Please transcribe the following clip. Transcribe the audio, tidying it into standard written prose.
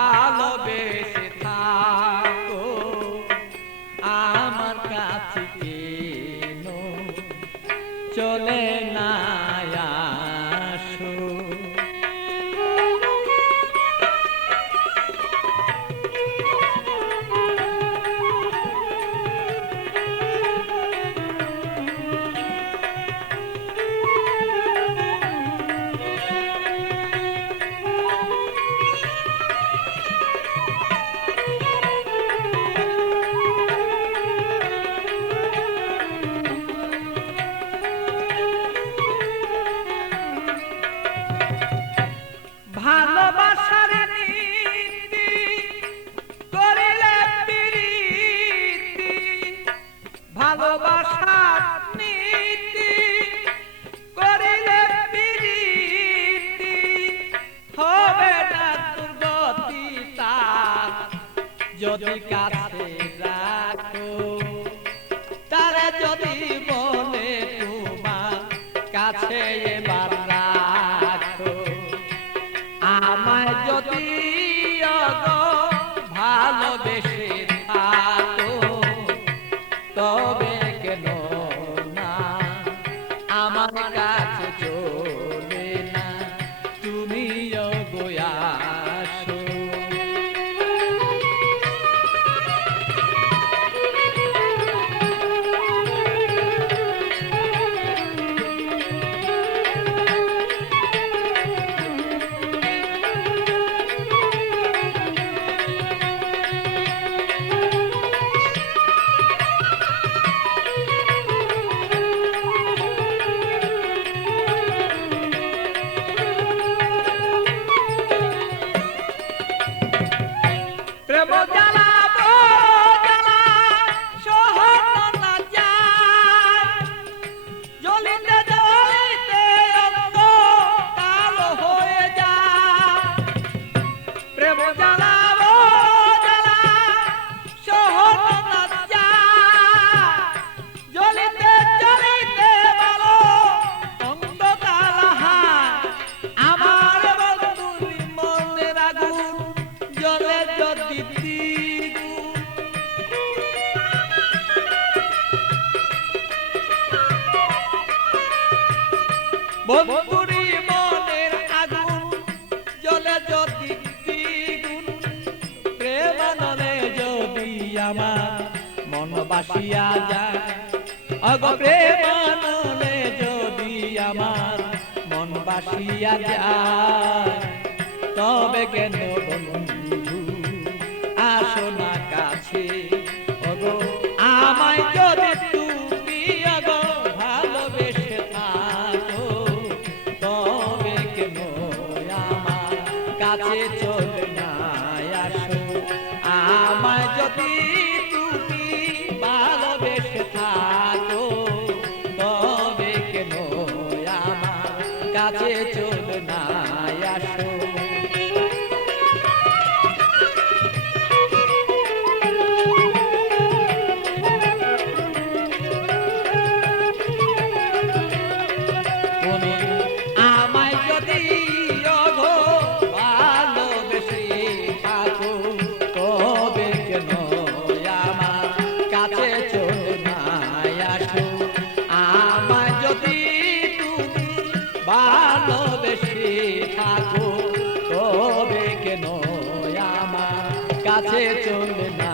ভালোবেসে থাকো আমার কাছে কেন চলে না আসো। ভালোবাসার নীতি করিলে প্রীতি, ভালোবাসার নীতি করিলে প্রীতি হবে না দুর্গতি তার যদি কাছে রাখো, তারা যদি বলে তোমার কাছে এবার রাখো। আমায় যদি ভালোবেসে থাকো তবে কেন না আমার কাছে চলে না তুমিও গো আসো। প্রেম জ্বালা জ্বালা সহন না যায়, জ্বলিতে জ্বলিতে অঙ্গ কালো হয়ে যায়। প্রেম জ্বালা জ্বালা সহন না যায়, জ্বলিতে জ্বলিতে বলো অঙ্গ কালো হয়। আমার বন্ধুর মনের আগুন জ্বলে যদি দ্বিগুণ, বন্ধুরি মনের আগুন জ্বলে যদি দ্বিগুণ, প্রেমানলে যদি আমার মন বাসিয়া যায়, অগ প্রেমানলে যদি আমার মন বাসিয়া যায় তবে কেন বন্ধু আসো না কাছে। ওগো আমায় যদি তুমি ওগো ভালোবেসে থাকো তবে কেন আমার কাছে চলে না আসো। আমায় যদি তুমি ভালোবেসে থাকো তবে কেন আমার কাছে চলে না আসো। আমায় যদি ওগো ভালোবেসে থাকো তবে কেন আমার কাছে চলে না আসো। আমায় যদি তুমি ভালোবেসে থাকো তবে কেন আমার কাছে চলে না